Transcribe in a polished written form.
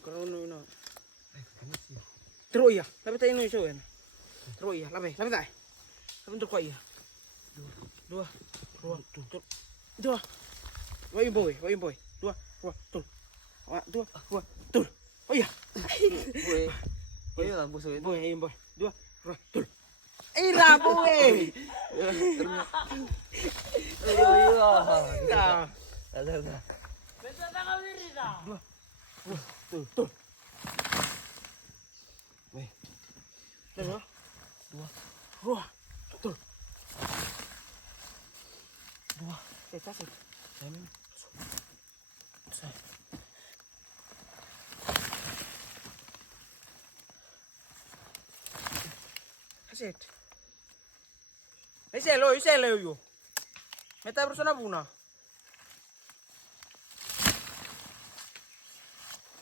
karono. Terus ya, lapit tayo no iso yan. Terus ya, lapit tayo. Lapit terus ya. Dua. Dua yung boy. Dua. Oh iya. Boy lah buso itu. Boy. Dua. Ira boy. Iya. Ada. Betul tak kau diri dah. Tuh. Weh. Dua. Tuh. Dua. Kasih. Kasih. Iselo yo. Meta persona buna.